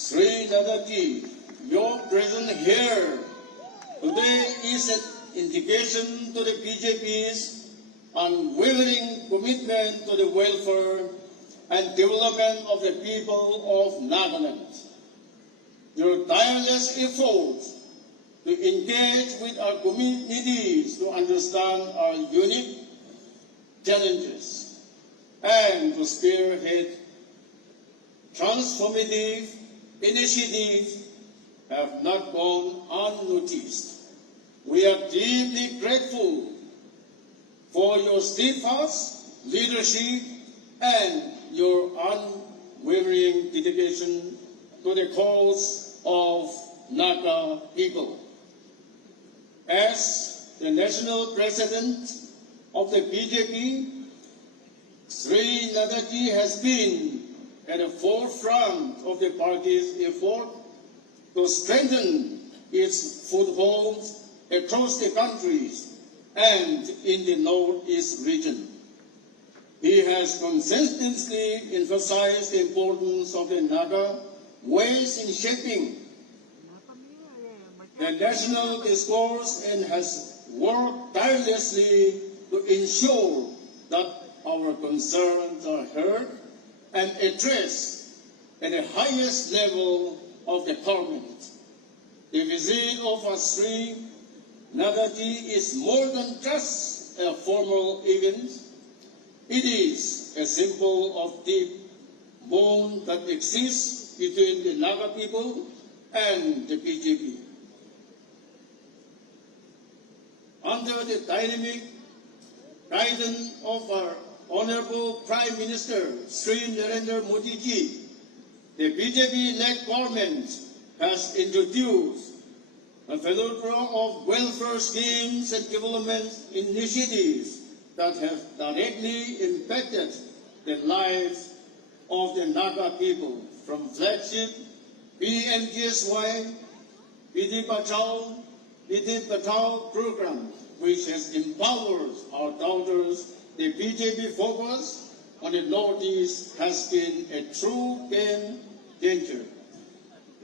Shri Nadda, your presence here today is an indication to the BJP's unwavering commitment to the welfare and development of the people of Nagaland. Your tireless efforts to engage with our communities to understand our unique challenges and to spearhead transformative initiatives have not gone unnoticed. We are deeply grateful for your steadfast leadership and your unwavering dedication to the cause of Naga people. As the national president of the BJP, Shri Nadda has been at the forefront of the party's effort to strengthen its footholds across the countries and in the Northeast region. He has consistently emphasized the importance of the Naga ways in shaping the national discourse and has worked tirelessly to ensure that our concerns are heard and addressed at the highest level of the government. The visit of Shri Nadda is more than just a formal event. It is a symbol of deep bond that exists between the Naga people and the BJP. Under the dynamic guidance of our Honorable Prime Minister Shri Narendra Modi ji, the BJP-led government has introduced a plethora of welfare schemes and development initiatives that have directly impacted the lives of the Naga people, from flagship PMGSY, PD Bachao program, which has empowered our daughters. The BJP focus on the Northeast has been a true game changer.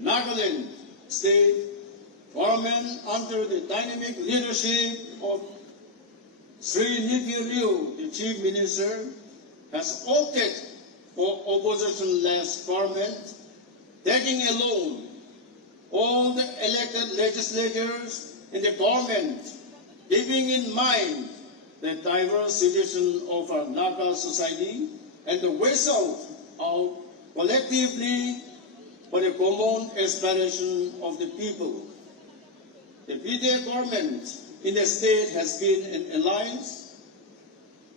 Nagaland State government, under the dynamic leadership of Shri Liu, the Chief Minister, has opted for opposition-less government, taking alone all the elected legislators in the government, keeping in mind the diverse situation of our Naga society and the ways out collectively for the common aspiration of the people. The BJP government in the state has been in alliance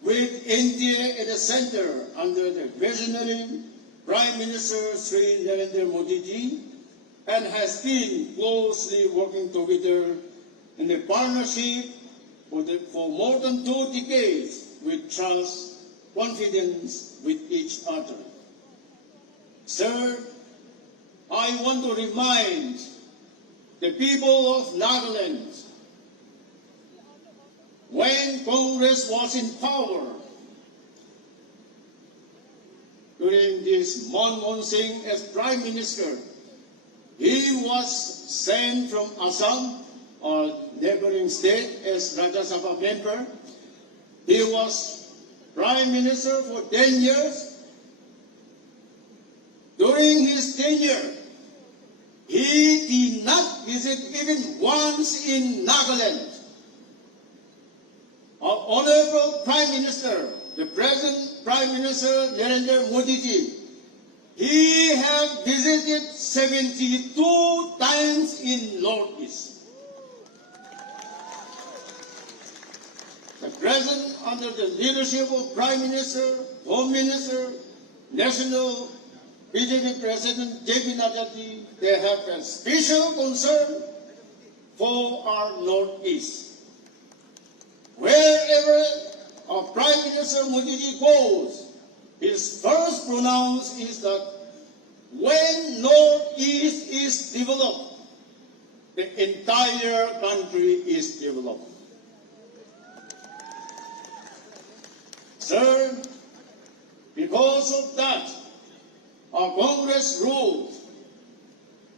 with NDA at the center under the visionary Prime Minister Shri Narendra Modi ji, and has been closely working together in the partnership for more than 2 decades with trust, confidence with each other. Sir, I want to remind the people of Nagaland, when Congress was in power, during this Manmohan Singh as Prime Minister, he was sent from Assam, our neighboring state, as Rajya Sabha member. He was Prime Minister for 10 years. During his tenure, he did not visit even once in Nagaland. Our Honorable Prime Minister, the present Prime Minister Narendra Modi ji, he has visited 72 times in Northeast. The present, under the leadership of Prime Minister, Home Minister, National BJP President JP Nadda, they have a special concern for our Northeast. Wherever our Prime Minister Modi ji goes, his first pronounce is that when Northeast is developed, the entire country is developed. Sir, because of that, our Congress ruled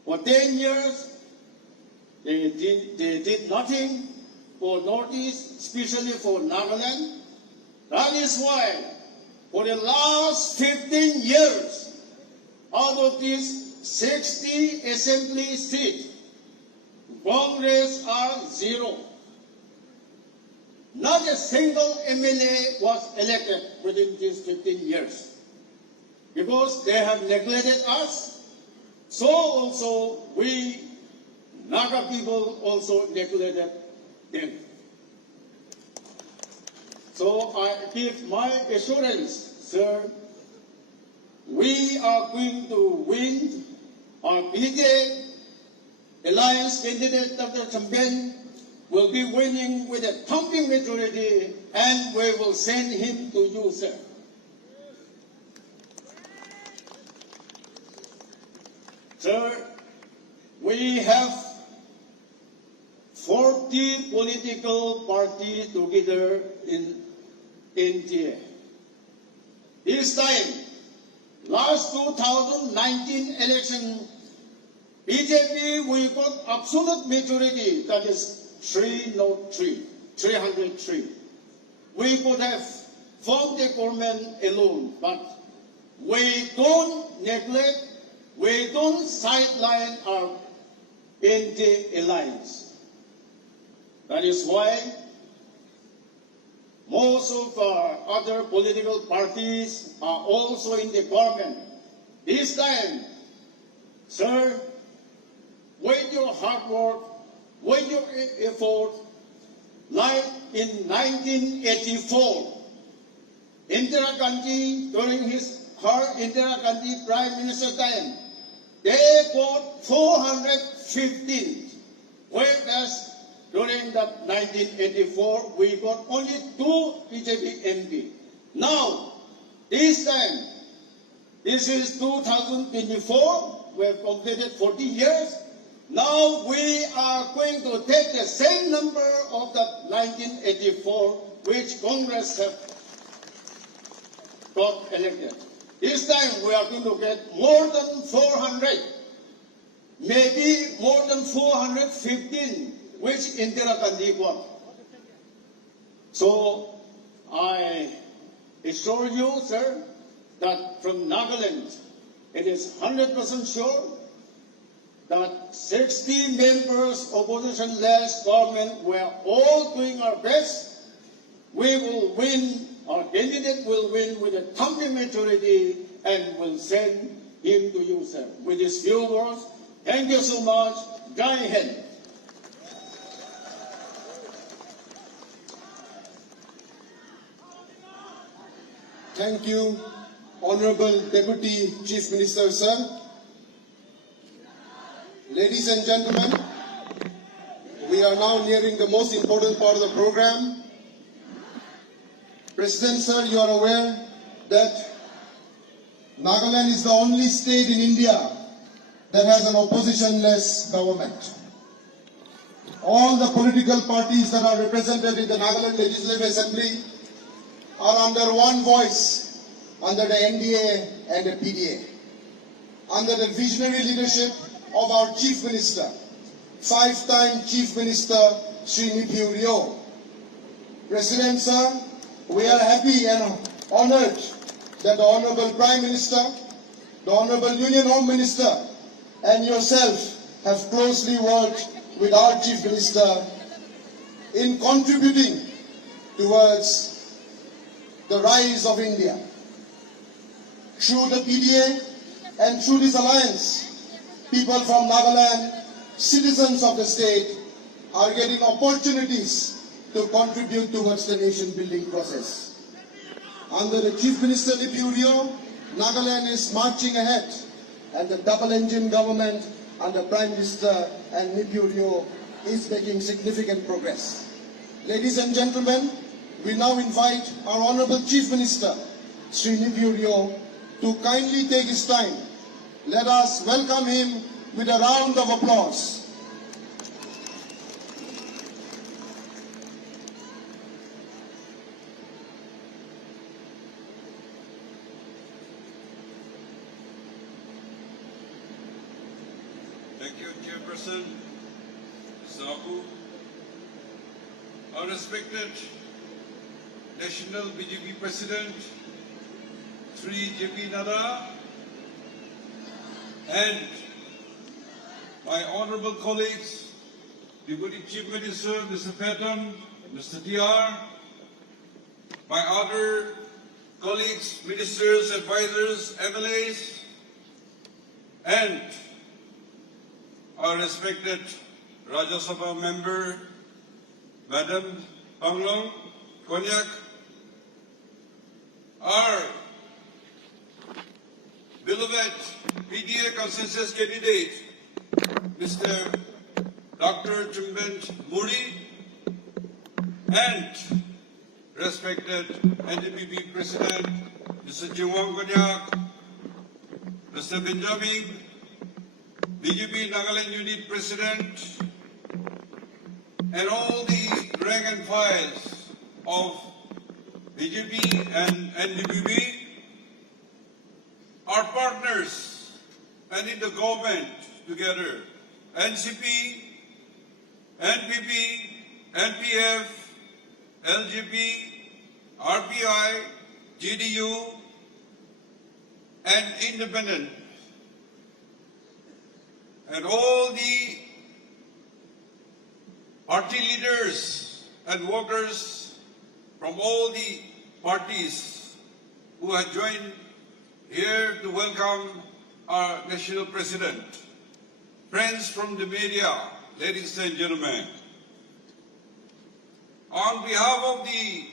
For 10 years, they did nothing for Northeast, especially for Nagaland. That is why, for the last 15 years, out of these 60 assembly seats, Congress are 0. Not a single MLA was elected within these 15 years. Because they have neglected us, so also we, Naga people, also neglected them. So I give my assurance, sir, we are going to win. Our BJ Alliance candidate, Dr. Chamben, will be winning with a thumping majority, and we will send him to you, sir. Sir, we have 40 political parties together in NDA. This time, last 2019 election, BJP, we got absolute majority, that is Shri, not 3, 303. We could have formed a government alone, but we don't neglect, we don't sideline our NDA alliance. That is why most of our other political parties are also in the government. This time, sir, with your hard work, with your effort, like in 1984, Indira Gandhi, during her Indira Gandhi Prime Minister time, they got 415, whereas during that 1984, we got only 2 BJP MP. Now, this time, this is 2024, we have completed 40 years. Now we are going to take the same number of the 1984, which Congress have got elected. This time we are going to get more than 400, maybe more than 415, which Indira Gandhi got. So I assure you, sir, that from Nagaland, it is 100% sure that 60 members opposition-led government were all doing our best. We will win, our candidate will win with a thumping majority, and will send him to you, sir. With these few words, thank you so much. Jai Hind. Thank you, Honorable Deputy Chief Minister, sir. Ladies and gentlemen, we are now nearing the most important part of the program. President, sir, you are aware that Nagaland is the only state in India that has an opposition-less government. All the political parties that are represented in the Nagaland Legislative Assembly are under one voice, under the NDA and the PDA, under the visionary leadership of our Chief Minister, 5-time Chief Minister, Shri. President, sir, we are happy and honored that the Honorable Prime Minister, the Honorable Union Home Minister, and yourself have closely worked with our Chief Minister in contributing towards the rise of India. Through the PDA and through this alliance, people from Nagaland, citizens of the state, are getting opportunities to contribute towards the nation-building process. Under the Chief Minister Lipurio, Nagaland is marching ahead, and the double-engine government under Prime Minister and Lipurio is making significant progress. Ladies and gentlemen, we now invite our Honorable Chief Minister, Shri Lipurio, to kindly take his time. Let us welcome him with a round of applause. Thank you, Chairperson, Mr. Abu. Our respected National BJP President, Shri Nadda, and my honorable colleagues, Deputy Chief Minister, Mr. Patton, Mr. TR, my other colleagues, ministers, advisors, MLAs, and our respected Rajya Sabha member, Madam Panglong Konyak, our beloved PDA consensus candidate, Mr. Dr. Chumoukedima, and respected NDA President, Mr. Chumoukedima, Mr. Benjamin, BJP Nagaland Unit President, and all the rank and files of BJP and NDA, our partners and in the government together, NCP, NPP, NPF, LGP, RPI, GDU, and independent, and all the party leaders and workers from all the parties who have joined here to welcome our national president, friends from the media, ladies and gentlemen. On behalf of the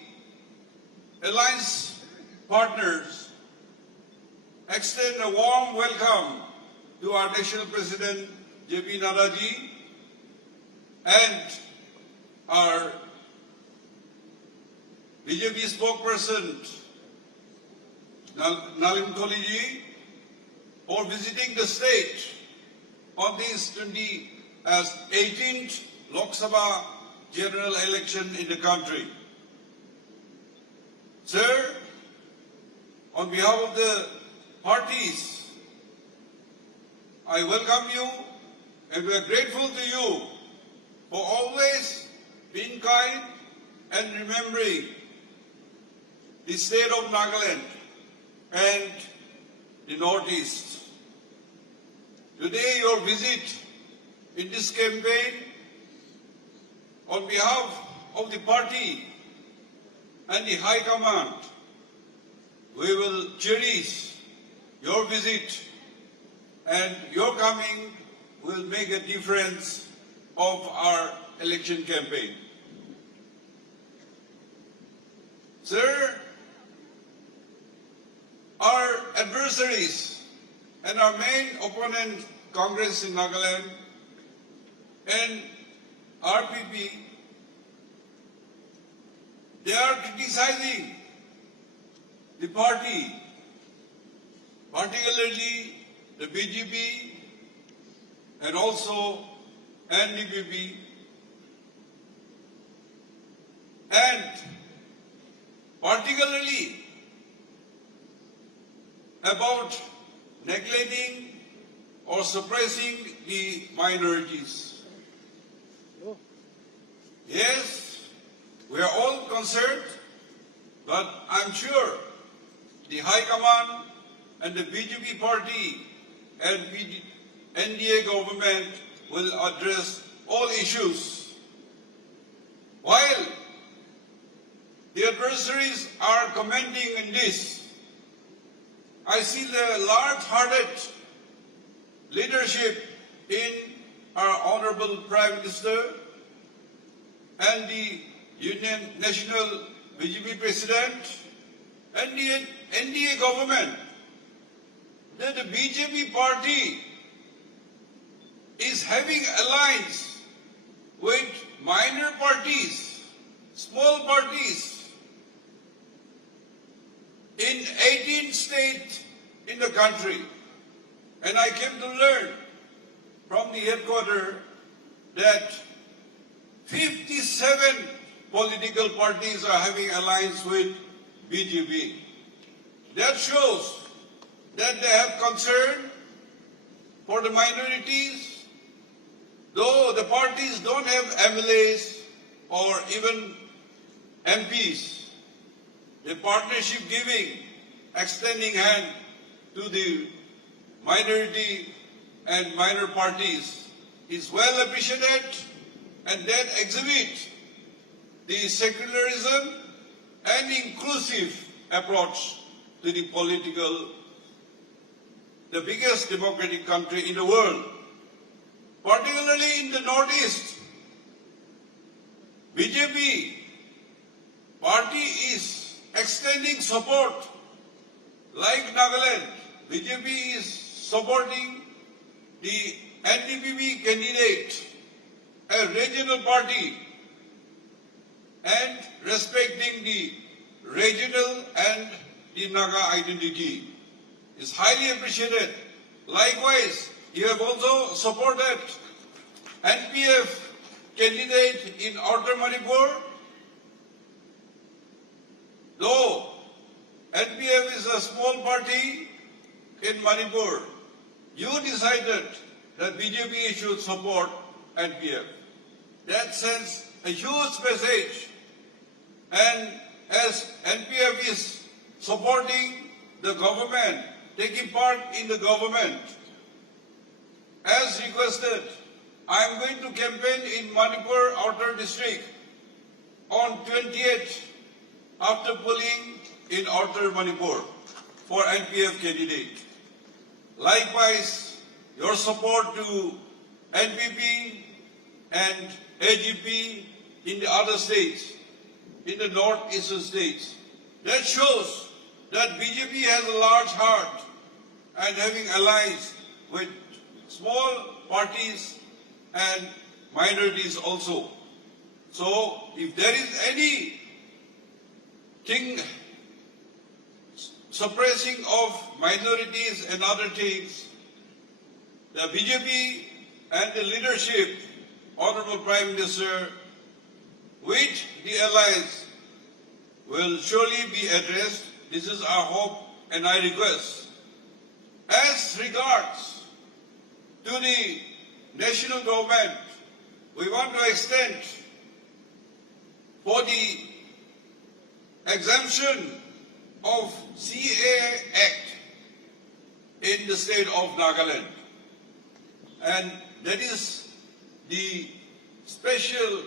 alliance partners, extend a warm welcome to our national president, JP Nadda ji, and our BJP spokesperson, Nagaland ji, for visiting the state on this 18th Lok Sabha general election in the country. Sir, on behalf of the parties, I welcome you and we are grateful to you for always being kind and remembering the state of Nagaland and the Northeast. Today, your visit in this campaign, on behalf of the party and the High Command, we will cherish your visit, and your coming will make a difference of our election campaign. Sir, our adversaries and our main opponent, Congress in Nagaland, and RPP, they are criticizing the party, particularly the BJP and also NDA, and particularly about neglecting or suppressing the minorities. Yes, we are all concerned, but I'm sure the High Command and the BJP party and NDA government will address all issues. While the adversaries are commenting on this, I see the large-hearted leadership in our Honorable Prime Minister and the Union National BJP President and the NDA government, that the BJP party is having alliance with minor parties, small parties in 18 states in the country. And I came to learn from the headquarters that 57 political parties are having alliance with BJP. That shows that they have concern for the minorities Though the parties don't have MLAs or even MPs, the partnership giving, extending hand to the minority and minor parties is well appreciated, and that exhibit the secularism and inclusive approach to the biggest democratic country in the world. Particularly in the Northeast, BJP party is extending support. Like Nagaland, BJP is supporting the NDA candidate, a regional party, and respecting the regional and the Naga identity is highly appreciated. Likewise, you have also supported NPF candidate in Outer Manipur. Though NPF is a small party in Manipur, you decided that BJP should support NPF. That sends a huge message. And as NPF is supporting the government, taking part in the government, as requested, I am going to campaign in Manipur Outer District on 28th after polling in Outer Manipur for NPF candidate. Likewise, your support to NPP and AGP in the other states, in the northeastern states. That shows that BJP has a large heart and having allies with small parties and minorities also. So if there is any thing suppressing of minorities and other things, the BJP and the leadership, Honorable Prime Minister, with the allies will surely be addressed. This is our hope and our request. As regards to the national government, we want to extend for the exemption of CAA Act in the state of Nagaland. And that is the special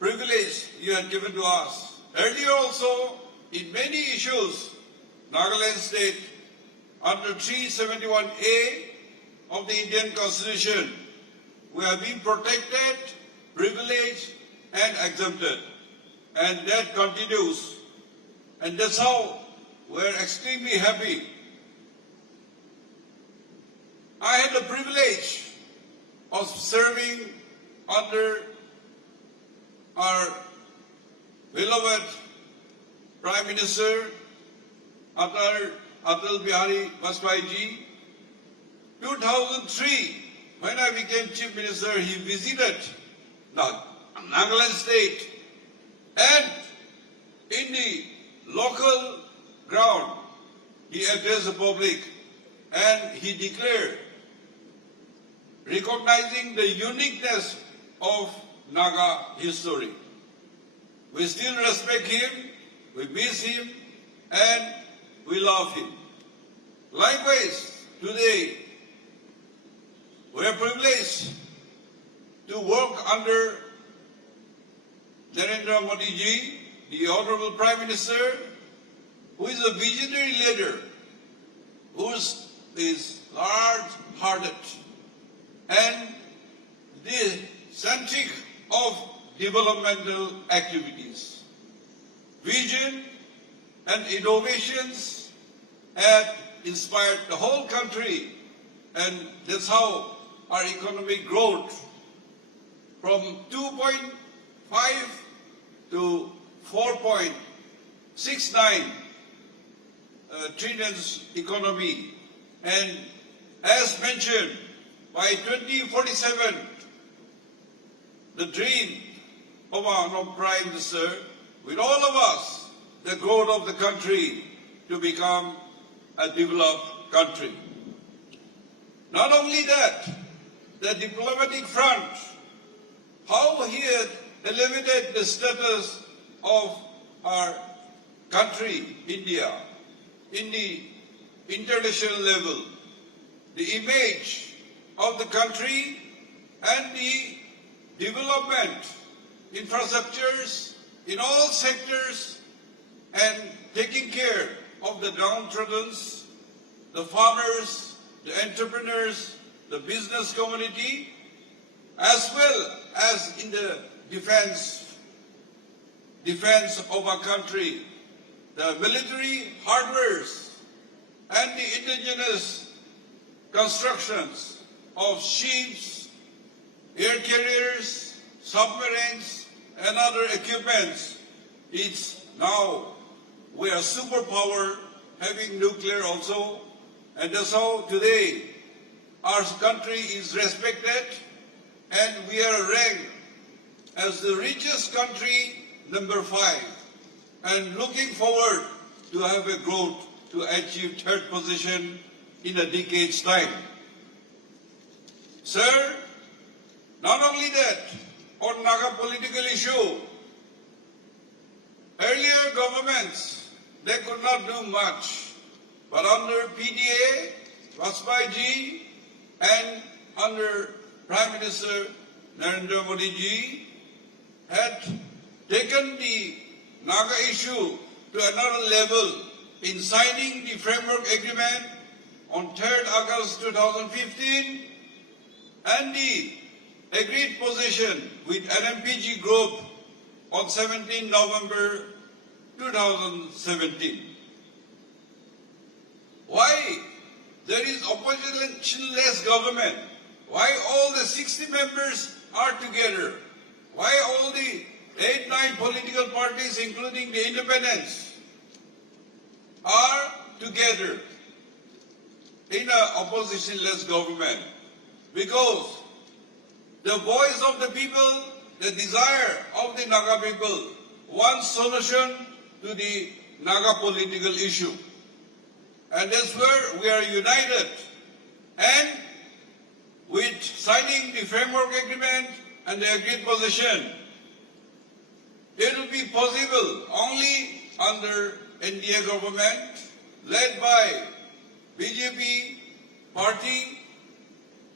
privilege you had given to us. Earlier also, in many issues, Nagaland state under 371A of the Indian Constitution, we have been protected, privileged and exempted. And that continues. And that's how we're extremely happy. I had the privilege of serving under our beloved Prime Minister Atal Bihari Vajpayee. 2003, when I became Chief Minister, he visited Nagaland state, and in the local ground, he addressed the public and he declared, recognizing the uniqueness of Naga history. We still respect him, we miss him, and we love him. Likewise, today, we are privileged to work under Narendra Modi ji, the Honorable Prime Minister, who is a visionary leader, who is large-hearted and the centric of developmental activities. Vision and innovations have inspired the whole country, and that's how our economic growth from 2.5 to 4.69 trillion economy. And as mentioned, by 2047, the dream of our Prime Minister, with all of us, the growth of the country to become a developed country. Not only that, the diplomatic front, how he had elevated the status of our country, India, in the international level, the image of the country and the development infrastructures in all sectors and taking care of the downtrodden, the farmers, the entrepreneurs, the business community, as well as in the defense of our country, the military hardwares and the indigenous constructions of ships, air carriers, submarines, and other equipments. It's now we are superpower, having nuclear also, and that's how today our country is respected, and we are ranked as the richest country, number 5, and looking forward to have a growth to achieve 3rd position in a decade's time. Sir, not only that, on Naga political issue, earlier governments, they could not do much, but under PDA, Vajpayee and under Prime Minister Narendra Modi ji had taken the Naga issue to another level in signing the framework agreement on 3rd August 2015 and the agreed position with NMPG Group on 17 November 2017. Why there is oppositionless government? Why all the 60 members are together? Why all the 8-9 political parties, including the independents, are together in an oppositionless government? Because the voice of the people, the desire of the Naga people, wants solution to the Naga political issue. And that's where we are united. And with signing the framework agreement and the agreed position, it will be possible only under NDA government led by BJP party,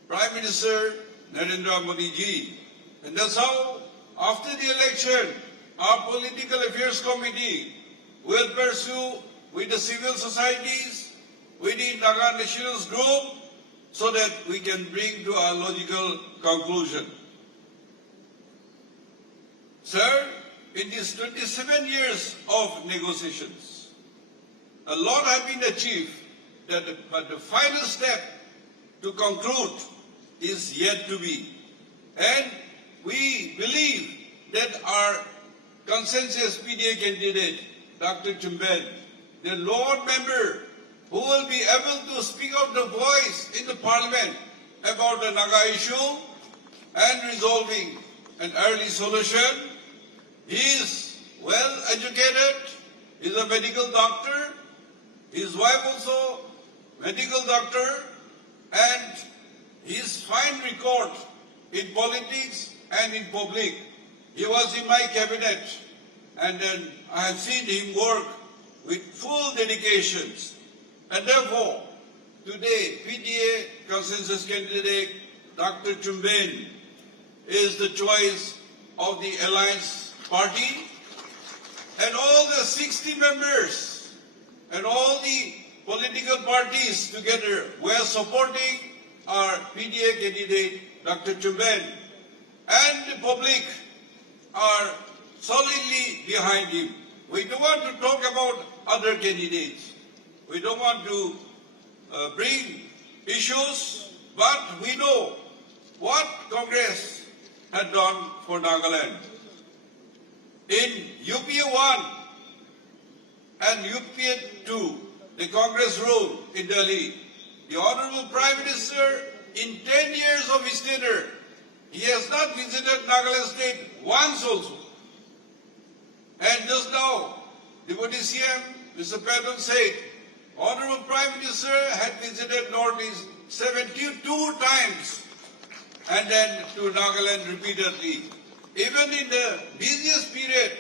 Prime Minister Narendra Modi ji. And that's how, after the election, our Political Affairs Committee will pursue with the civil societies, with the Naga Nationalist Group, so that we can bring to a logical conclusion. Sir, in these 27 years of negotiations, a lot has been achieved, but the final step to conclude is yet to be. And we believe that our consensus PDA candidate, Dr. Chumben, the Lord member who will be able to speak out the voice in the parliament about the Naga issue and resolving an early solution. He is well educated, he is a medical doctor, his wife also medical doctor, and his fine record in politics and in public. He was in my cabinet, and then I have seen him work with full dedications. And therefore, today, PDA consensus candidate Dr. Chumben is the choice of the Alliance Party, and all the 60 members and all the political parties together were supporting our PDA candidate Dr. Chumben, and the public are solidly behind him. We don't want to talk about other candidates. We don't want to bring issues, but we know what Congress had done for Nagaland. In UPA 1 and UPA 2, the Congress ruled in Delhi. The Honorable Prime Minister, in 10 years of his tenure, he has not visited Nagaland state once also. And just now, Deputy CM, Mr. Patton said, Honorable Prime Minister had visited Northeast 72 times. and then to Nagaland repeatedly. Even in the busiest period,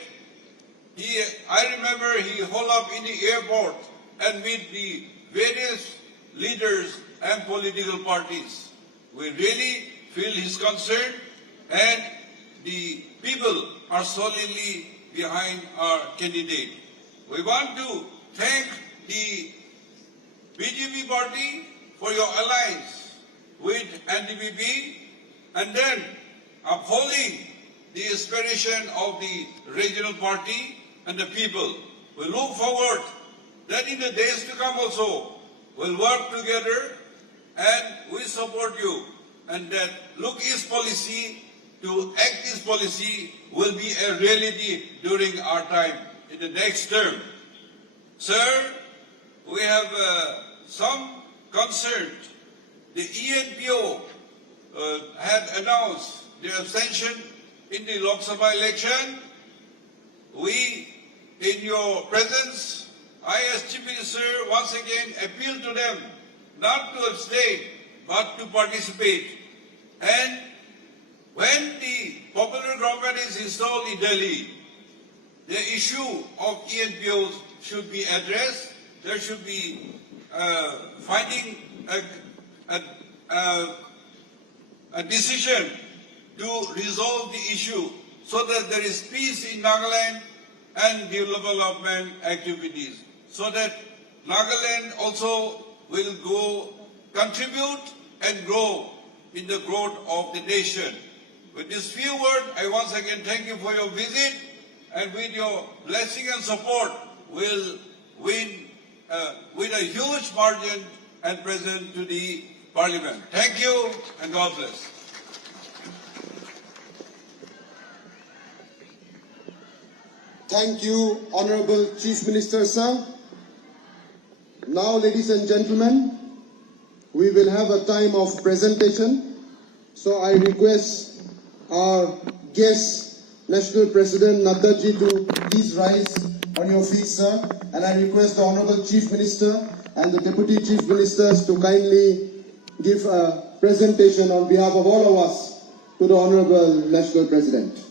I remember he hauled up in the airport and meet the various leaders and political parties. We really feel his concern, and the people are solidly behind our candidate. We want to thank the BJP party for your alliance with NDA and then upholding the aspiration of the regional party and the people. We look forward that in the days to come also we'll work together and we support you, and that look East policy to Act East policy will be a reality during our time in the next term. Sir, we have some concern. The ENPO had announced their abstention in the Lok Sabha election. We, in your presence, I as Chief Minister once again appeal to them not to abstain but to participate. And when the popular government is installed in Delhi, the issue of ENPOs should be addressed. There should be finding a decision to resolve the issue so that there is peace in Nagaland and development activities, so that Nagaland also will contribute and grow in the growth of the nation. With these few words, I once again thank you for your visit, and with your blessing and support, we'll win with a huge margin and present to the Parliament. Thank you and God bless. Thank you, Honorable Chief Minister, sir. Now, ladies and gentlemen, we will have a time of presentation. So I request our guest, National President Nadda ji, to please rise on your feet, sir. And I request the Honorable Chief Minister and the Deputy Chief Ministers to kindly give a presentation on behalf of all of us to the Honorable National President.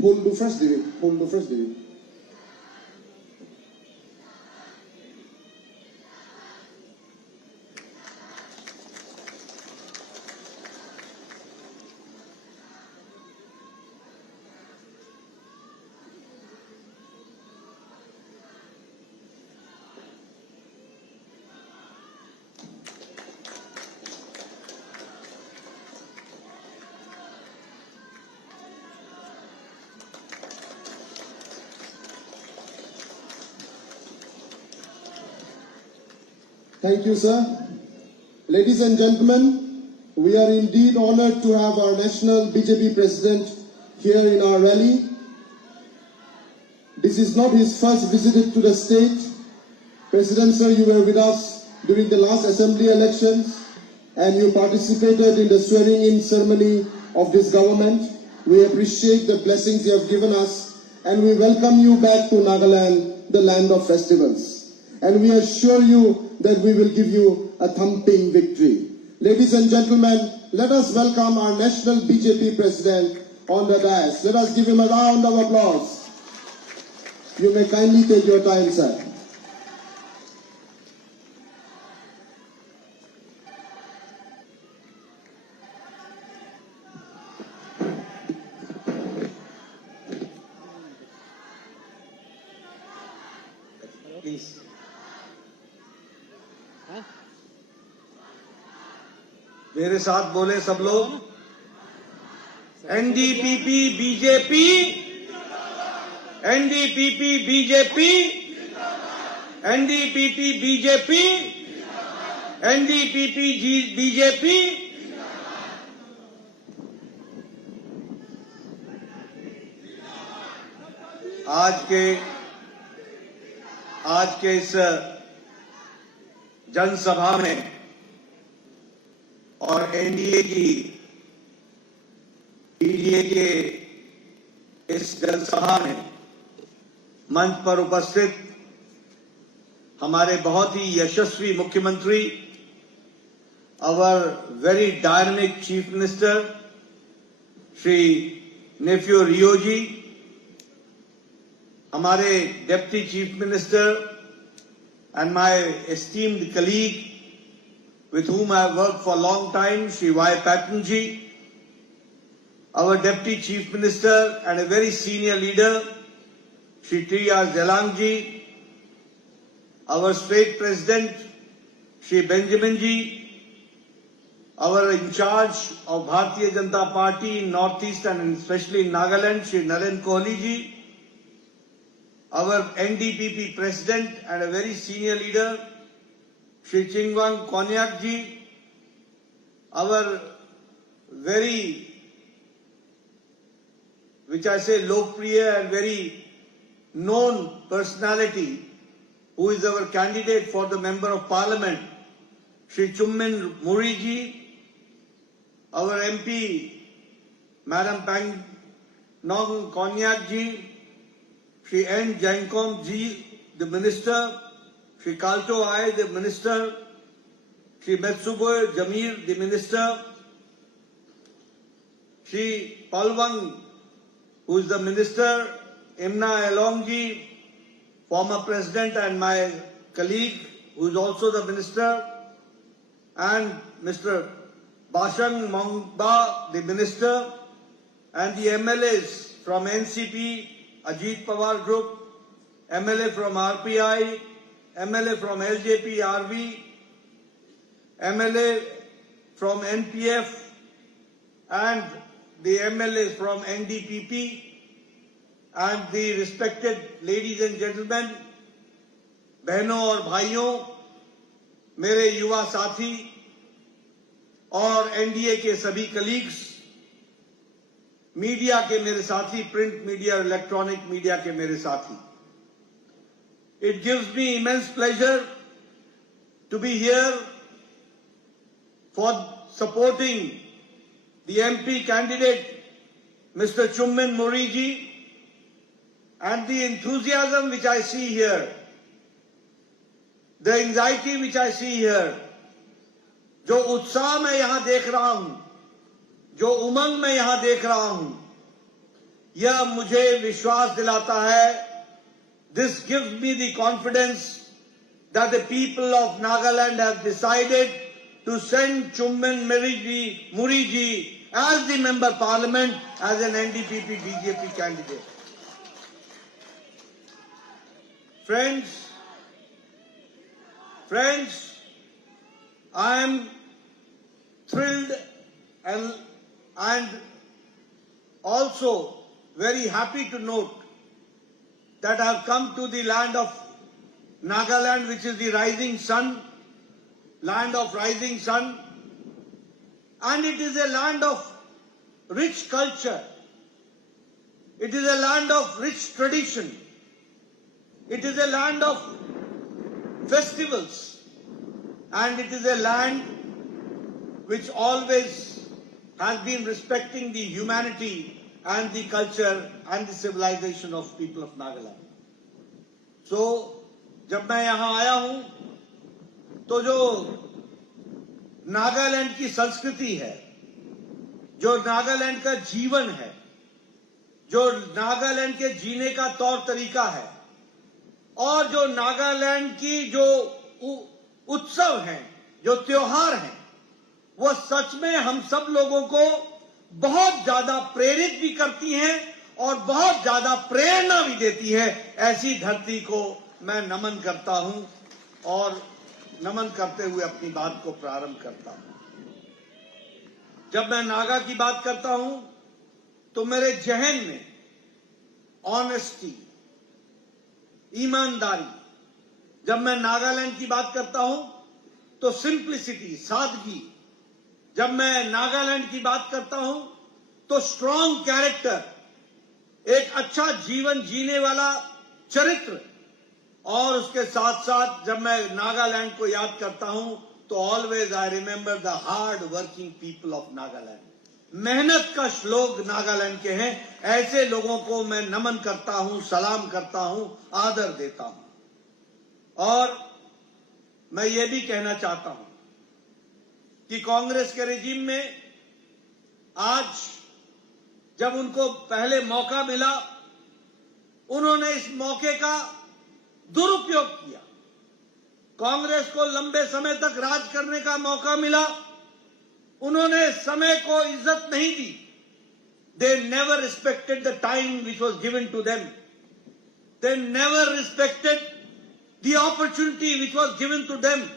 Hold the first, David. Hold the first, David. Thank you, sir. Ladies and gentlemen, we are indeed honored to have our national BJP president here in our rally. This is not his first visit to the state. President, sir, you were with us during the last assembly elections and you participated in the swearing-in ceremony of this government. We appreciate the blessings you have given us and we welcome you back to Nagaland, the land of festivals. And we assure you that we will give you a thumping victory. Ladies and gentlemen, let us welcome our national BJP president on the dais. Let us give him a round of applause. You may kindly take your time, sir. Please. मेरे साथ बोले सब लोग NDPP BJP NDPP BJP NDPP BJP NDPP BJP आज के इस जनसभा में और एनडीए के इस जनसभा में मंच पर उपस्थित हमारे बहुत ही यशस्वी मुख्यमंत्री, our very dynamic Chief Minister, Shri Nephew Rioji, हमारे Deputy Chief Minister and my esteemed colleague with whom I have worked for a long time, Shri Y. Pattonji, our Deputy Chief Minister and a very senior leader, Shri T.R. Jalangji, our State President, Shri Benjamin Ji, our in charge of Bharatiya Janata Party in Northeast and especially in Nagaland, Shri Naren Kohli Ji, our NDPP President and a very senior leader, Shri Chingwang Konyak Ji, our very, which I say Lokpriya and very known personality, who is our candidate for the Member of Parliament, Shri Chumoukedima Ji, our MP, Madam Pang Nong Konyak Ji, Shri N. Jainkom Ji, the Minister, Shri Kalto Ai, the Minister, Shri Metsubo Jamir, the Minister, Shri Palwang, who is the Minister, Imna Elongji, former President and my colleague, who is also the Minister, and Mr. Bashang Mongba, the Minister, and the MLAs from NCP, Ajit Pawar Group, MLA from RPI, MLA from LJP RV, MLA from NPF, and the MLAs from NDPP, and the respected ladies and gentlemen, बहनों और भाइयों, मेरे युवा साथी और NDA के सभी colleagues, media के मेरे साथी, प्रिंट मीडिया और इलेक्ट्रॉनिक मीडिया के मेरे साथी, it gives me immense pleasure to be here for supporting the MP candidate Mr. Chumoukedima ji, and the enthusiasm which I see here, the anxiety which I see here, जो उत्साह मैं यहां देख रहा हूं, जो उमंग मैं यहां देख रहा हूं, यह मुझे विश्वास दिलाता है, this gives me the confidence that the people of Nagaland have decided to send Chumoukedima ji as the Member of Parliament as an NDPP BJP candidate. Friends, I am thrilled and also very happy to note that I have come to the land of Nagaland, which is the rising sun, land of rising sun, and it is a land of rich culture. It is a land of rich tradition. It is a land of festivals, and it is a land which always has been respecting the humanity and the culture and the civilization of people of Nagaland. So, जब मैं यहाँ आया हूँ, तो जो नागालैंड की संस्कृति है, जो नागालैंड का जीवन है, जो नागालैंड के जीने का तौर तरीका है, और जो नागालैंड की जो उत्सव हैं, जो त्योहार हैं, वो सच में हम सब लोगों को बहुत ज्यादा प्रेरित भी करती हैं और बहुत ज्यादा प्रेरणा भी देती है। ऐसी धरती को मैं नमन करता हूं और नमन करते हुए अपनी बात को प्रारंभ करता हूं। जब मैं नागा की बात करता हूं तो मेरे जहन में ऑनेस्टी, ईमानदारी, जब मैं नागालैंड की बात करता हूं तो सिंप्लिसिटी, सादगी, जब मैं नागालैंड की बात करता हूं तो स्ट्रॉन्ग कैरेक्टर, एक अच्छा जीवन जीने वाला चरित्र, और उसके साथ साथ जब मैं नागालैंड को याद करता हूं तो always I remember the hard working people of Nagaland. मेहनत का श्लोक नागालैंड के हैं। ऐसे लोगों को मैं नमन करता हूं, सलाम करता हूं, आदर देता हूं। और मैं ये भी कहना चाहता हूं कि कांग्रेस के रेजिम में आज जब उनको पहले मौका मिला, उन्होंने इस मौके का दुरुपयोग किया। कांग्रेस को लंबे समय तक राज करने का मौका मिला, उन्होंने समय को इज्जत नहीं दी। They never respected the time which was given to them. They never respected the opportunity which was given to them.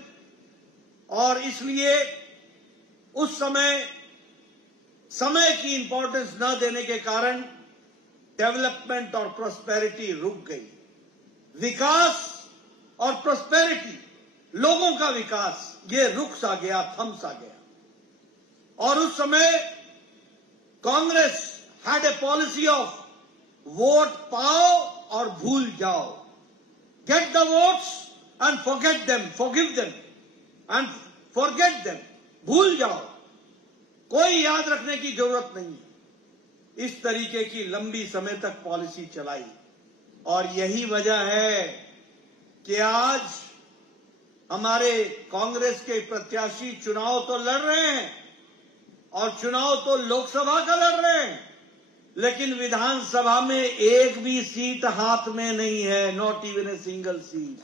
और इसलिए उस समय की इंपॉर्टेंस न देने के कारण डेवलपमेंट और प्रॉस्पेरिटी रुक गई। विकास और प्रॉस्पेरिटी, लोगों का विकास, ये रुक सा गया, थम सा गया। और उस समय Congress had a policy of vote पाओ और भूल जाओ। Get the votes and forget them, forgive them and forget them, भूल जाओ, कोई याद रखने की जरूरत नहीं। इस तरीके की लंबी समय तक पॉलिसी चलाई और यही वजह है कि आज हमारे कांग्रेस के प्रत्याशी चुनाव तो लड़ रहे हैं और चुनाव तो लोकसभा का लड़ रहे हैं, लेकिन विधानसभा में एक भी सीट हाथ में नहीं है, not even a single seat.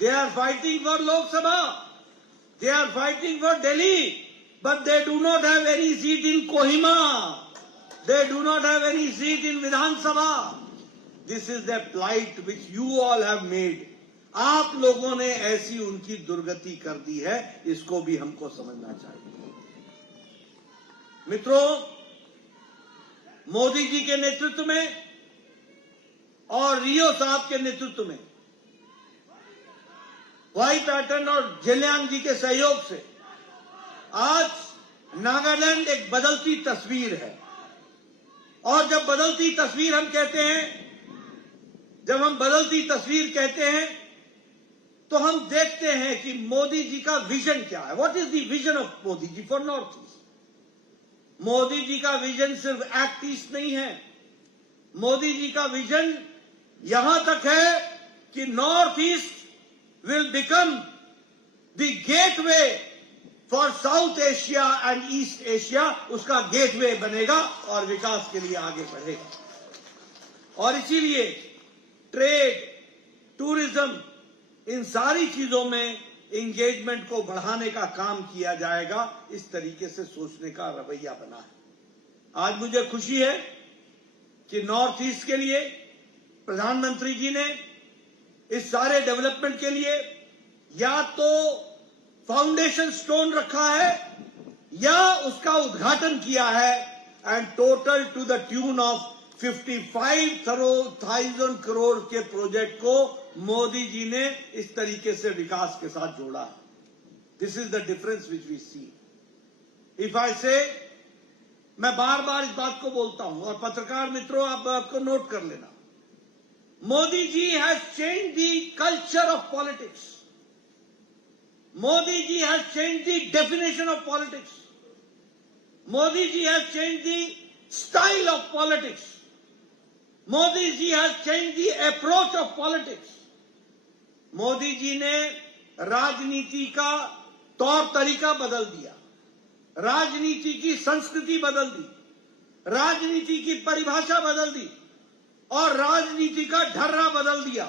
They are fighting for Lok Sabha, they are fighting for Delhi, but they do not have any seat in Kohima. They do not have any seat in Vidhan Sabha. This is the plight which you all have made. आप लोगों ने ऐसी उनकी दुर्गति कर दी है, इसको भी हमको समझना चाहिए। मित्रों, मोदी जी के नेतृत्व में और रियो साहब के नेतृत्व में, वाई पैटर्न और जेलियांग जी के सहयोग से आज नागालैंड एक बदलती तस्वीर है। और जब बदलती तस्वीर हम कहते हैं, जब हम बदलती तस्वीर कहते हैं, तो हम देखते हैं कि मोदी जी का विजन क्या है। What is the vision of Modi ji for north east? Modi ji का विजन सिर्फ एक्ट ईस्ट नहीं है। मोदी जी का विजन यहां तक है कि North east will become the gateway for south Asia and east Asia, उसका गेटवे बनेगा और विकास के लिए आगे बढ़ेगा। और इसीलिए ट्रेड, टूरिज्म, इन सारी चीजों में एंगेजमेंट को बढ़ाने का काम किया जाएगा। इस तरीके से सोचने का रवैया बना है। आज मुझे खुशी है कि नॉर्थ ईस्ट के लिए प्रधानमंत्री जी ने इस सारे डेवलपमेंट के लिए या तो फाउंडेशन स्टोन रखा है या उसका उद्घाटन किया है, and total two the tune of 55,000 crore के प्रोजेक्ट को मोदी जी ने इस तरीके से विकास के साथ जोड़ा है। This is the difference which we see. If I say, मैं बार बार इस बात को बोलता हूं और पत्रकार मित्रों आप बात को नोट कर लेना, Modi ji has change the culture of politics. Modi ji has changed the definition of politics. Modi ji has changed the style of politics. Modi ji has changed the approach of politics. Modi ji ने राजनीति का तौर तरीका बदल दिया, राजनीति की संस्कृति बदल दी, राजनीति की परिभाषा बदल दी और राजनीति का ढर्रा बदल दिया।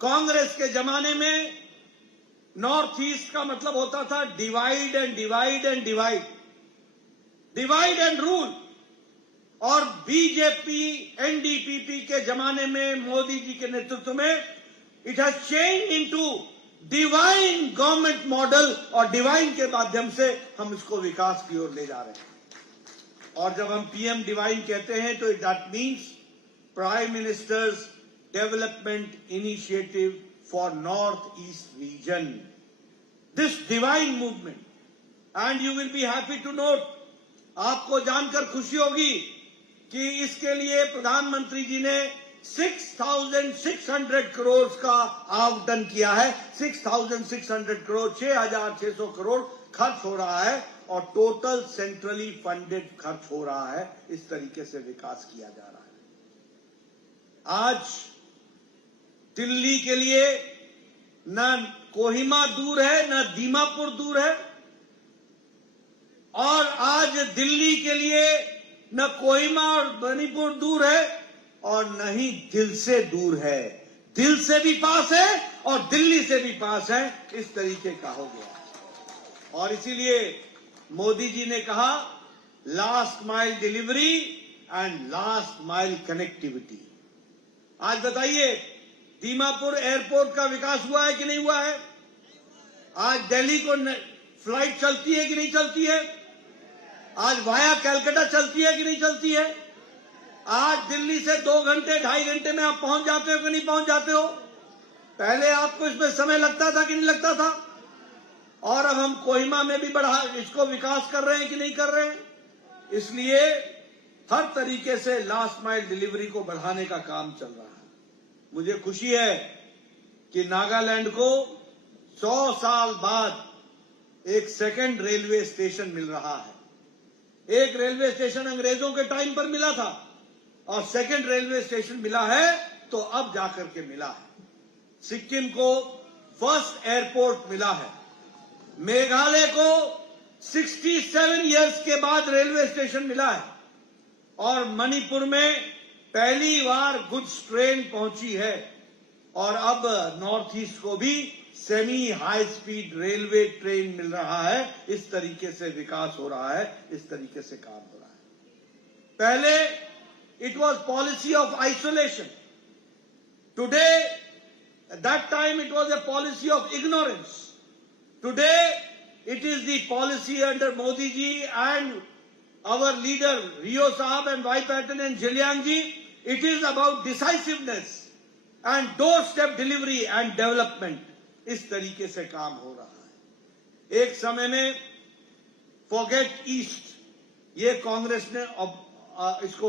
कांग्रेस के जमाने में नॉर्थ ईस्ट का मतलब होता था divide and divide and divide, divide and rule. और बीजेपी एनडीपीपी के जमाने में, मोदी जी के नेतृत्व में, it has change into divine government model, और डिवाइन के माध्यम से हम इसको विकास की ओर ले जा रहे हैं। और जब हम पीएम डिवाइन कहते हैं तो that means prime ministers development initiative for North-East region. This divine movement, and you will be happy to note, आपको जानकर खुशी होगी कि इसके लिए प्रधानमंत्री जी ने 6,600 करोड़ का आवंटन किया है। 6,600 करोड़, 6,600 करोड़ खर्च हो रहा है और टोटल सेंट्रली फंडेड खर्च हो रहा है। इस तरीके से विकास किया जा रहा है। आज दिल्ली के लिए न कोहिमा दूर है, न दीमापुर दूर है, और आज दिल्ली के लिए न कोहिमा और मणिपुर दूर है और न ही दिल से दूर है। दिल से भी पास है और दिल्ली से भी पास है, इस तरीके का हो गया। और इसीलिए मोदी जी ने कहा last mile delivery and last mile connectivity. आज बताइए दीमापुर एयरपोर्ट का विकास हुआ है कि नहीं हुआ है? आज दिल्ली को फ्लाइट चलती है कि नहीं चलती है? आज वाया कलकत्ता चलती है कि नहीं चलती है? आज दिल्ली से 2 घंटे 2.5 घंटे में आप पहुंच जाते हो कि नहीं पहुंच जाते हो? पहले आपको इसमें समय लगता था कि नहीं लगता था? और अब हम कोहिमा में भी बढ़ा इसको विकास कर रहे हैं कि नहीं कर रहे हैं? इसलिए हर तरीके से लास्ट माइल डिलीवरी को बढ़ाने का काम चल रहा है। मुझे खुशी है कि नागालैंड को 100 साल बाद एक सेकंड रेलवे स्टेशन मिल रहा है। एक रेलवे स्टेशन अंग्रेजों के टाइम पर मिला था और सेकंड रेलवे स्टेशन मिला है तो अब जाकर के मिला है। सिक्किम को फर्स्ट एयरपोर्ट मिला है। मेघालय को 67 इयर्स के बाद रेलवे स्टेशन मिला है और मणिपुर में पहली बार गुड्स ट्रेन पहुंची है और अब नॉर्थ ईस्ट को भी semi high speed railway train मिल रहा है। इस तरीके से विकास हो रहा है, इस तरीके से काम हो रहा है। पहले it was policy of isolation, today at that time it was a policy of ignorance. Today it is the policy under Modi ji and our leader Rio Saab and Y Patten and Zhiliang ji. It is about decisiveness and doorstep delivery and development. इस तरीके से काम हो रहा है। एक समय में फॉरगेट ईस्ट, ये कांग्रेस ने इसको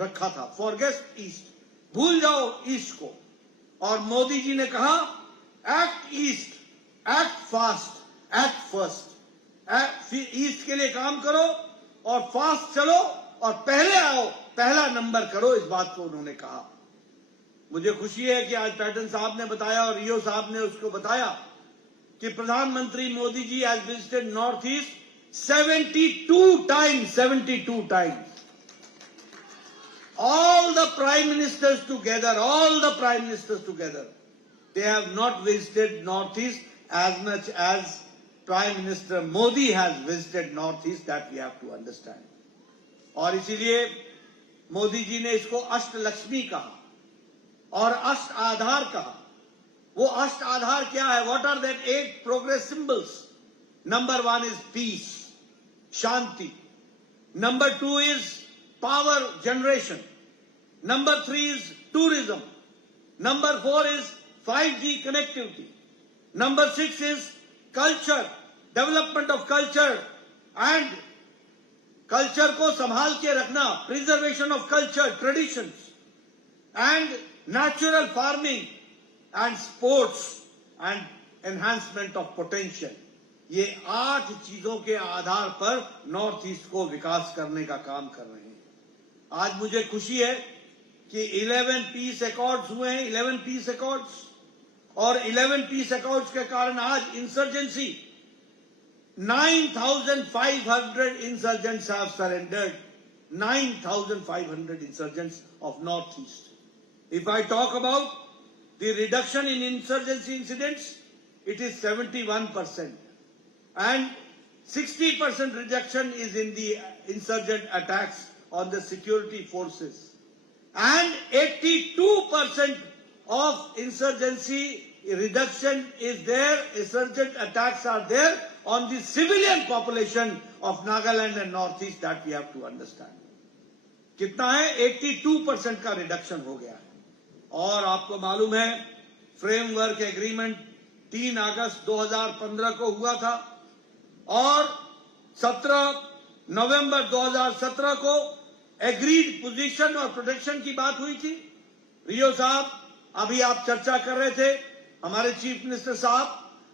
रखा था, फॉरगेट ईस्ट, भूल जाओ ईस्ट को। और मोदी जी ने कहा act east, act fast, act first. East के लिए काम करो और फास्ट चलो और पहले आओ, पहला नंबर करो, इस बात को उन्होंने कहा। मुझे खुशी है कि आज पैटन साहब ने बताया और रियो साहब ने उसको बताया कि प्रधानमंत्री Modi ji has visited north east 72 times, 72 times. All the prime ministers together, they have not visited Northeast as much as Prime Minister Modi has visited Northeast. That we have to understand. और इसीलिए मोदी जी ने इसको अष्ट लक्ष्मी कहा और अष्ट आधार कहा। वो अष्ट आधार क्या है? What are that 8 progress symbols? Number 1 is peace, Shanti. Number 2 is power generation. Number 3 is tourism. Number 4 is 5G connectivity. Number 6 is culture, development of culture and culture को संभाल के रखना, preservation of culture, traditions and natural farming and sports and enhancement of potential. ये 8 चीजों के आधार पर north east को विकास करने का काम कर रहे हैं। आज मुझे खुशी है कि 11 पीस अकॉर्ड्स हुए हैं, 11 पीस अकॉर्ड्स, और 11 पीस अकॉर्ड्स के कारण आज insurgency 9,500 insurgents have surrendered. 9,500 insurgents of North East. If I talk about the reduction in insurgency incidents, it is 71%. And 60% reduction is in the insurgent attacks on the security forces. And 82% of insurgency reduction is there, insurgent attacks are there on the civilian population of Nagaland and Northeast. That we have to understand. कितना है? 82% का reduction हो गया है। और आपको मालूम है फ्रेमवर्क एग्रीमेंट 3 अगस्त 2015 को हुआ था और 17 नवंबर 2017 को एग्रीड पोजीशन और प्रोटेक्शन की बात हुई थी। रियो साहब, अभी आप चर्चा कर रहे थे, हमारे चीफ मिनिस्टर साहब,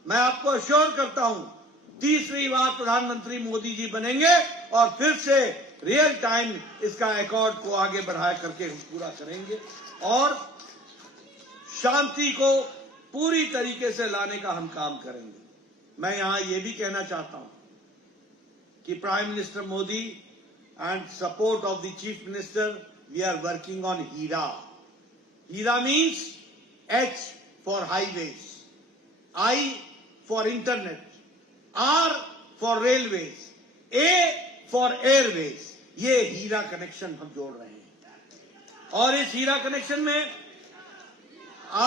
मैं आपको अश्योर करता हूं तीसरी बार प्रधानमंत्री मोदी जी बनेंगे और फिर से रियल टाइम इसका अकॉर्ड को आगे बढ़ा करके पूरा करेंगे और शांति को पूरी तरीके से लाने का हम काम करेंगे। मैं यहां ये भी कहना चाहता हूं कि prime minister Modi and support of the chief minister, we are working on HERA. HERA means H for highways, I for internet, R for railways, A for airways. ये HERA कनेक्शन हम जोड़ रहे हैं और इस HERA कनेक्शन में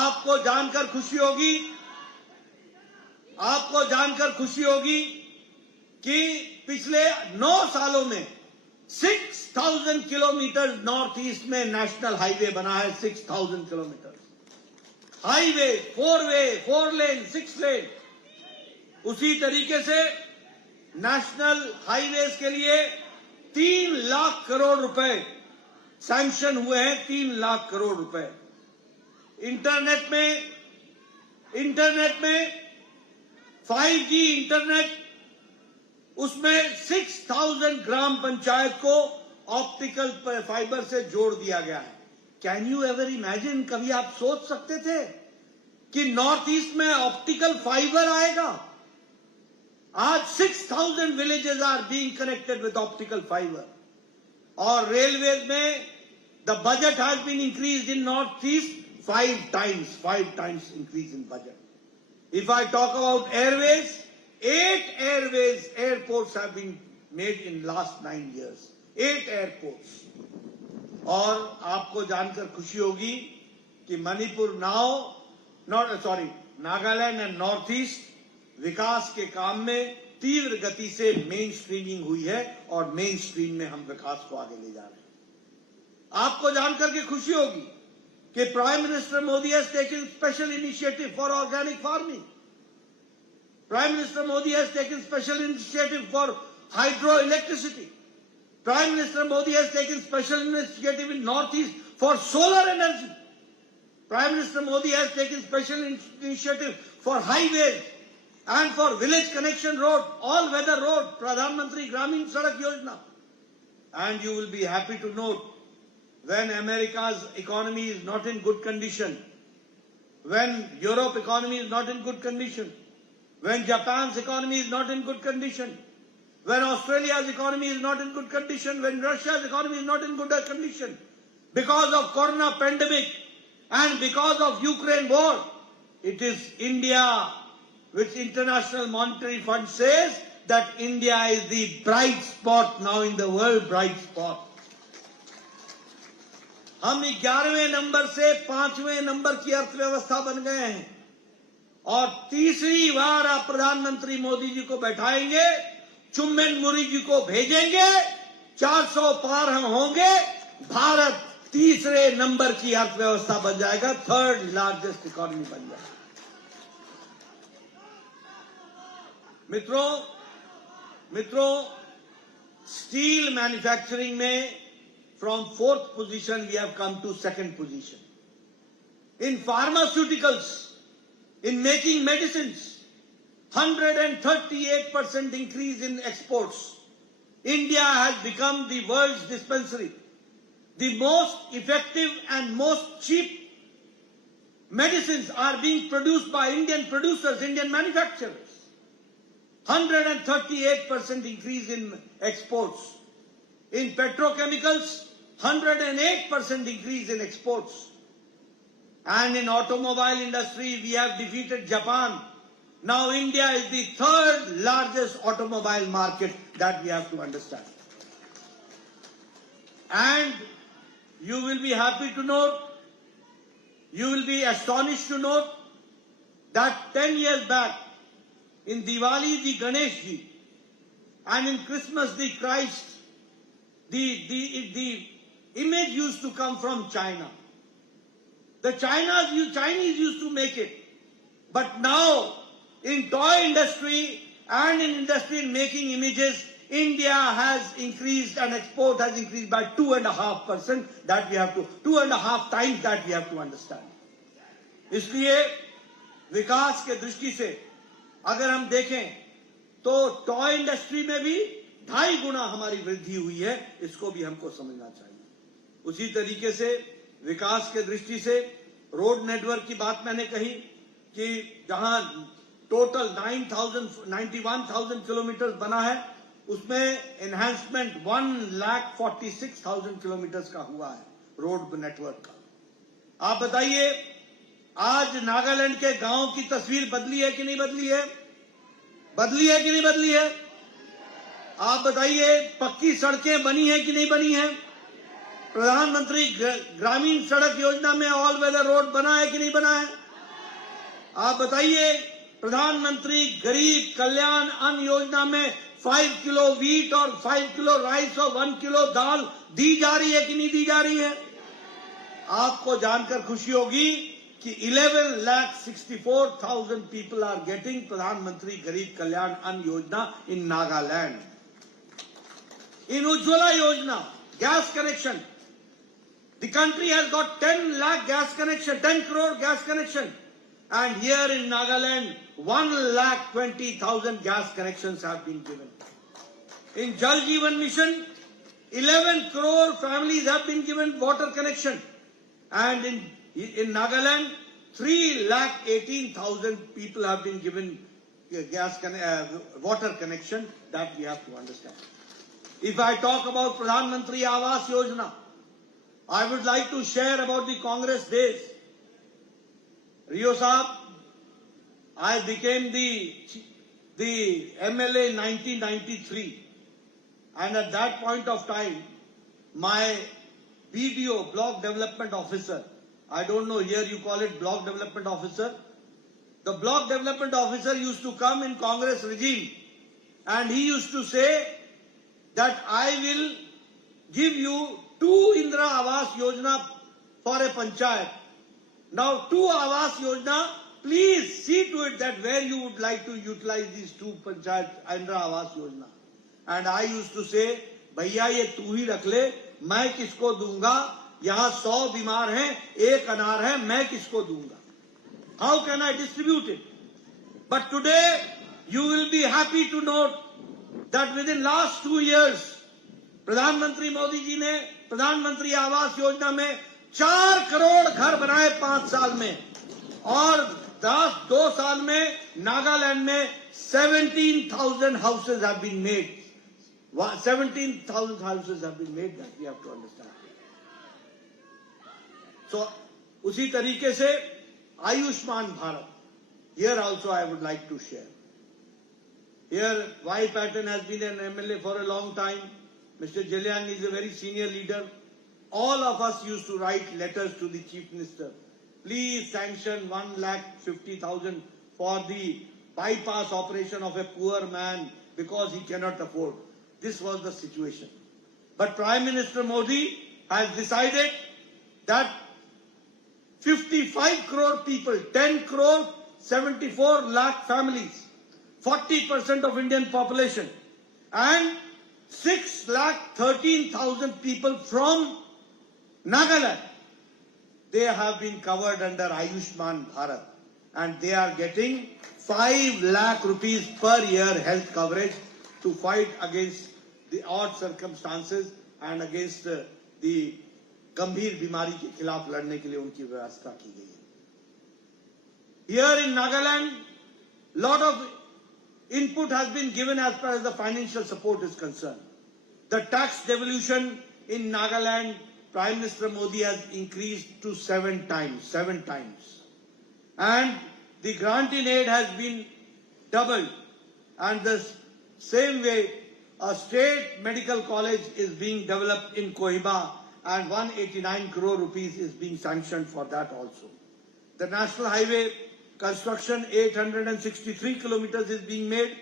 आपको जानकर खुशी होगी कि पिछले 9 सालों में 6,000 किलोमीटर नॉर्थ ईस्ट में नेशनल हाईवे बना है। 6,000 किलोमीटर हाईवे, 4 लेन, 6 लेन। उसी तरीके से नेशनल हाईवेज के लिए 3 लाख करोड़ रुपए सैंक्शन हुए हैं। 3 लाख करोड़ रुपए। इंटरनेट में 5G इंटरनेट, उसमें 6,000 ग्राम पंचायत को ऑप्टिकल फाइबर से जोड़ दिया गया है। कैन यू एवर इमेजिन, कभी आप सोच सकते थे कि नॉर्थ ईस्ट में ऑप्टिकल फाइबर आएगा? आज 6,000 villages are being connected with optical fibre. और रेलवे में the budget has been increased in North East 5 times increase in budget. If I talk about airways, 8 airports have been made in last 9 years. 8 airports. और आपको जानकर खुशी होगी कि Manipur Nagaland and north east विकास के काम में तीव्र गति से मेन स्ट्रीमिंग हुई है और मेन स्ट्रीम में हम विकास को आगे ले जा रहे हैं। आपको जानकर के खुशी होगी कि prime minister Modi has taken special initiative for organic farming. Prime Minister Modi has taken special initiative for hydroelectricity. Prime Minister Modi has taken special initiative in Northeast for solar energy. Prime Minister Modi has taken special initiative for highways and for village connection road, all-weather road, Pradhan Mantri Gramin Sadak Yojana. And you will be happy to note, when America's economy is not in good condition, when Europe economy is not in good condition, when Japan's economy is not in good condition, when Australia's economy is not in good condition, when Russia's economy is not in good condition, because of corona pandemic and because of Ukraine war, it is India, which International Monetary Fund says that India is the bright spot now in the world, bright spot. हम 11वें number से 5वें number की अर्थव्यवस्था बन गए हैं और तीसरी बार आप प्रधानमंत्री मोदी जी को बैठाएंगे, चुम्मेनमुरी जी को भेजेंगे, 400 पार हम होंगे, भारत तीसरे नंबर की अर्थव्यवस्था बन जाएगा, 3rd लार्जेस्ट इकोनॉमी बन जाएगा। मित्रों, स्टील मैन्युफैक्चरिंग में from 4th position we have come to 2nd position. In pharmaceuticals, in making medicines, 138% increase in exports. India has become the world's dispensary. The most effective and most cheap medicines are being produced by Indian producers, Indian manufacturers. 138% increase in exports. In petrochemicals, 108% increase in exports. And in automobile industry, we have defeated Japan. Now India is the 3rd largest automobile market, that we have to understand. And you will be happy to note, you will be astonished to note that 10 years back, in Diwali, the Ganesh ji, and in Christmas, the Christ, the image used to come from China. The Chinese used to make it. But now, in toy industry and in industry in making images, India has increased and export has increased by 2.5%. That we have to, 2.5 times that we have to understand. इसलिए विकास के दृष्टि से अगर हम देखें तो toy industry में भी 2.5 गुना हमारी वृद्धि हुई है, इसको भी हमको समझना चाहिए। उसी तरीके से विकास के दृष्टि से रोड नेटवर्क की बात मैंने कही, कि जहां टोटल 91,000 किलोमीटर बना है, उसमें एनहांसमेंट 1,46,000 किलोमीटर का हुआ है रोड नेटवर्क का। आप बताइए, आज नागालैंड के गांव की तस्वीर बदली है कि नहीं बदली है? बदली है कि नहीं बदली है? आप बताइए, पक्की सड़कें बनी है कि नहीं बनी है? प्रधानमंत्री ग्रामीण सड़क योजना में ऑल वेदर रोड बना है कि नहीं बना है? आप बताइए, प्रधानमंत्री गरीब कल्याण अन्न योजना में 5 किलो वीट और 5 किलो राइस और 1 किलो दाल दी जा रही है कि नहीं दी जा रही है? आपको जानकर खुशी होगी कि 11,64,000 पीपल आर गेटिंग प्रधानमंत्री गरीब कल्याण अन्न योजना इन Nagaland. In Ujjwala Yojana, gas connection, the country has got 10 lakh gas connection, 10 crore gas connection. And here in Nagaland, 1,20,000 gas connections have been given. In Jal Jeevan Mission, 11 crore families have been given water connection. And in Nagaland, 3,18,000 people have been given water connection. That we have to understand. If I talk about Pradhan Mantri Awas Yojana, I would like to share about the Congress days. Rio Saab, I became the MLA in 1993, and at that point of time, my BDO, Block Development Officer, I don't know, here you call it Block Development Officer. The Block Development Officer used to come in Congress regime, and he used to say that I will give you 2 Indra Awas Yojana for a panchayat. Now 2 Awas Yojana, please see to it that where you would like to utilize these 2 panchayat Indra Awas Yojana. And I used to say, भैया ये तू ही रख ले, मैं किसको दूंगा? यहाँ 100 बीमार हैं, 1 अनार है, मैं किसको दूंगा? How can I distribute it? But today you will be happy to note that within last 2 years, प्रधानमंत्री मोदी जी ने प्रधानमंत्री आवास योजना में 4 करोड़ घर बनाए 5 साल में, और 2 साल में नागालैंड में 17,000 houses have been made. 17,000 houses have been made, that we have to understand. So, उसी तरीके से Ayushman Bharat, here also I would like to share. Here, Y. Patton has been an MLA for a long time. Mr. Jeliang is a very senior leader. All of us used to write letters to the Chief Minister. Please sanction 1,50,000 for the bypass operation of a poor man because he cannot afford. This was the situation. But Prime Minister Modi has decided that 55 crore people, 10 crore 74 lakh families, 40% of Indian population, and 6,13,000 people from Nagaland, they have been covered under Ayushman Bharat, and they are getting 5 lakh rupees per year health coverage to fight against the odd circumstances and against the गंभीर बीमारी के खिलाफ लड़ने के लिए उनकी व्यवस्था की गई है. Here in Nagaland, lot of input has been given as far as the financial support is concerned. The tax devolution in Nagaland, Prime Minister Modi has increased to 7 times. And the grant in aid has been doubled. And the same way, a state medical college is being developed in Kohima, and 189 crore rupees is being sanctioned for that also. The national highway construction, 863 kilometers is being made,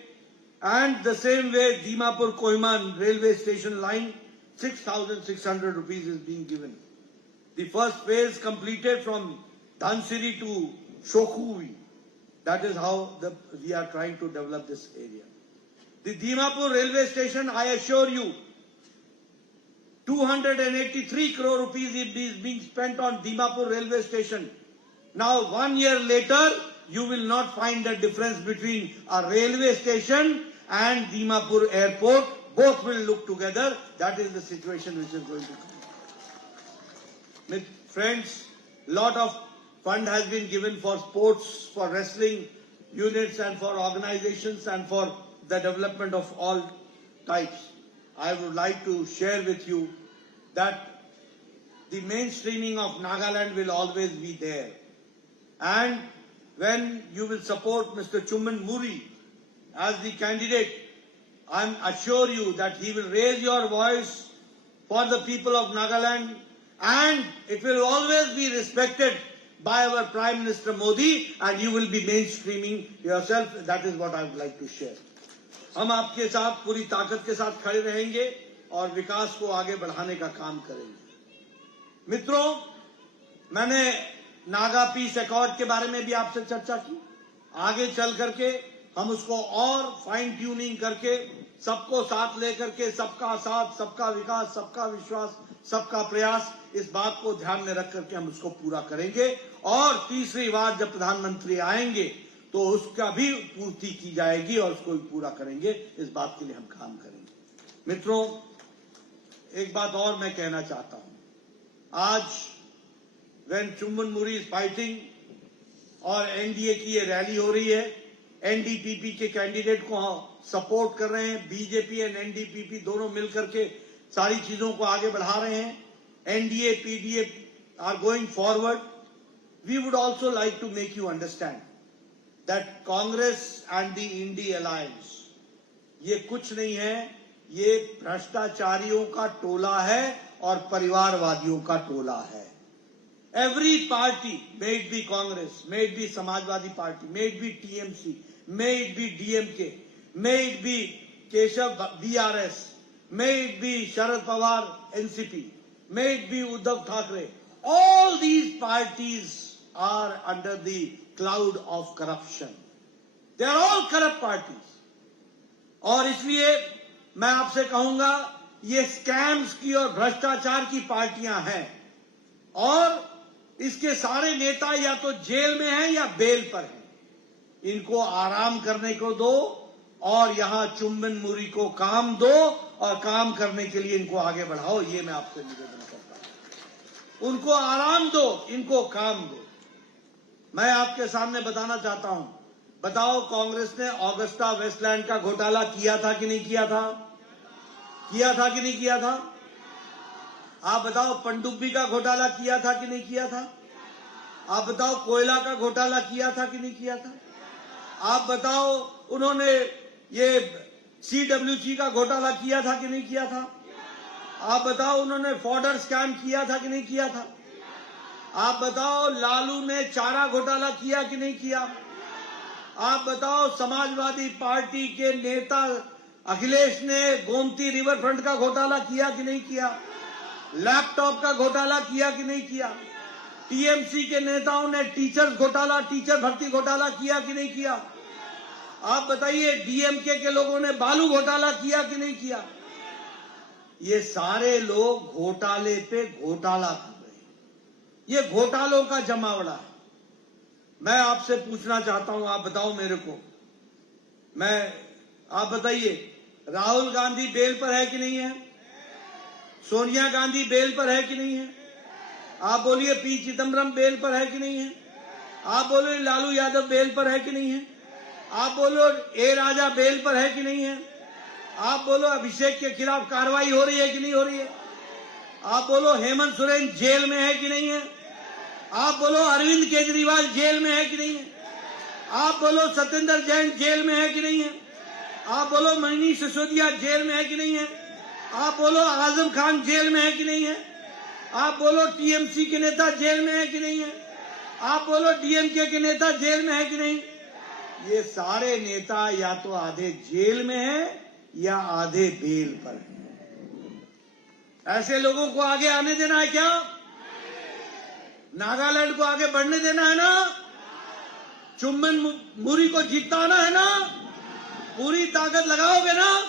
and the same way Dimapur Kohima railway station line, 6,600 rupees is being given. The first phase completed from Dhansiri to Shokhuvi. That is how we are trying to develop this area. The Dimapur railway station, I assure you, 283 crore rupees is being spent on Dimapur railway station. Now 1 year later, you will not find a difference between a railway station and Dimapur airport. Both will look together. That is the situation which is going to come. Friends, lot of fund has been given for sports, for wrestling units and for organizations and for the development of all types. I would like to share with you that the mainstreaming of Nagaland will always be there. And when you will support Mr. Chumoukedima as the candidate, I assure you that he will raise your voice for the people of Nagaland, and it will always be respected by our Prime Minister Modi, and you will be mainstreaming yourself. That is what I would like to share. हम आपके साथ पूरी ताकत के साथ खड़े रहेंगे और विकास को आगे बढ़ाने का काम करेंगे। मित्रों, मैंने नागा पीस अकॉर्ड के बारे में भी आपसे चर्चा की। आगे चल करके हम उसको और फाइन ट्यूनिंग करके सबको साथ लेकर के सबका साथ, सबका विकास, सबका विश्वास, सबका प्रयास, इस बात को ध्यान में रख करके हम उसको पूरा करेंगे। और तीसरी बार जब प्रधानमंत्री आएंगे तो उसका भी पूर्ति की जाएगी और उसको भी पूरा करेंगे। इस बात के लिए हम काम करेंगे। मित्रों, एक बात और मैं कहना चाहता हूं। आज when Chumoukedima is fighting और एनडीए की ये रैली हो रही है, एनडीपीपी के कैंडिडेट को सपोर्ट कर रहे हैं, बीजेपी एंड एनडीपीपी दोनों मिलकर के सारी चीजों को आगे बढ़ा रहे हैं। NDA, PDA are going forward. We would also like to make you understand that Congress and the INDI alliance ये कुछ नहीं है, ये भ्रष्टाचारियों का टोला है और परिवारवादियों का टोला है। Every party, may it be Congress, may it be Samajwadi Party, may it be TMC, may it be DMK, may it be Keshav BRS, may it be Sharad Pawar NCP, may it be Uddhav Thackeray, all these parties are under the cloud of corruption. They are all corrupt parties. और इसलिए मैं आपसे कहूंगा, ये scams की और भ्रष्टाचार की पार्टियां हैं और इसके सारे नेता या तो जेल में हैं या बेल पर हैं। इनको आराम करने को दो और यहां चुम्बन को काम दो और काम करने के लिए इनको आगे बढ़ाओ। ये मैं आपसे निवेदन करता हूं। उनको आराम दो, इनको काम दो। मैं आपके सामने बताना चाहता हूं, बताओ कांग्रेस ने ऑगस्टा वेस्टलैंड का घोटाला किया था कि नहीं किया था? किया था कि नहीं किया था? आप बताओ पनडुब्बी का घोटाला किया था कि नहीं किया था? आप बताओ कोयला का घोटाला किया था कि नहीं किया था? आप बताओ उन्होंने ये CWC का घोटाला किया था कि नहीं किया था? आप बताओ उन्होंने फॉर्डर स्कैम किया था कि नहीं किया था? आप बताओ लालू ने चारा घोटाला किया कि नहीं किया? आप बताओ समाजवादी पार्टी के नेता अखिलेश ने गोमती रिवर फ्रंट का घोटाला किया कि नहीं किया? लैपटॉप का घोटाला किया कि नहीं किया? टीएमसी के नेताओं ने टीचर भर्ती घोटाला किया कि नहीं किया? आप बताइए डीएमके के लोगों ने बालू घोटाला किया कि नहीं किया? ये सारे लोग घोटाले पे घोटाला कर रहे हैं। ये घोटालों का जमावड़ा है। मैं आपसे पूछना चाहता हूं, आप बताओ मेरे को, आप बताइए राहुल गांधी बेल पर है कि नहीं है? सोनिया गांधी बेल पर है कि नहीं है? आप बोलिए पी चिदम्बरम बेल पर है कि नहीं है? आप बोलो लालू यादव बेल पर है कि नहीं है? आप बोलो ए राजा बेल पर है कि नहीं है? आप बोलो अभिषेक के खिलाफ कार्रवाई हो रही है कि नहीं हो रही है? आप बोलो हेमंत सोरेन जेल में है कि नहीं है? आप बोलो अरविंद केजरीवाल जेल में है कि नहीं है? आप बोलो सत्येंद्र जैन जेल में है कि नहीं है? आप बोलो मनीष सिसोदिया जेल में है कि नहीं है? आप बोलो आजम खान जेल में है कि नहीं है? आप बोलो टीएमसी के नेता जेल में है कि नहीं है? आप बोलो डीएमके के नेता जेल में है कि नहीं? ये सारे नेता या तो आधे जेल में हैं या आधे बेल पर हैं। ऐसे लोगों को आगे आने देना है क्या? नागालैंड को आगे बढ़ने देना है ना? चुम्बन को जिताना है ना? पूरी ताकत लगाओगे ना?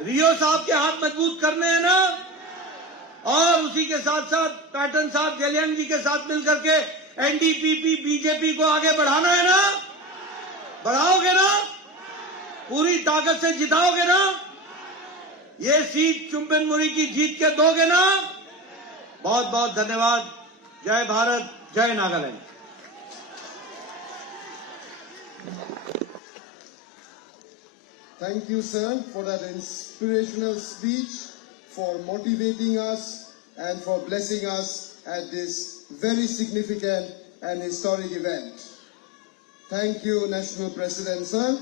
रियो साहब के हाथ मजबूत करने हैं ना? और उसी के साथ साथ पैटर्न साहब जलियान जी के साथ मिलकर के एनडीपीपी बीजेपी को आगे बढ़ाना है ना? बढ़ाओगे ना? पूरी ताकत से जिताओगे ना? ये सीट चुम्बन की जीत के दोगे ना? बहुत बहुत धन्यवाद। जय Bharat, Jai Nagaland. Thank you, sir, for that inspirational speech, for motivating us, and for blessing us at this very significant and historic event. Thank you, National President, sir.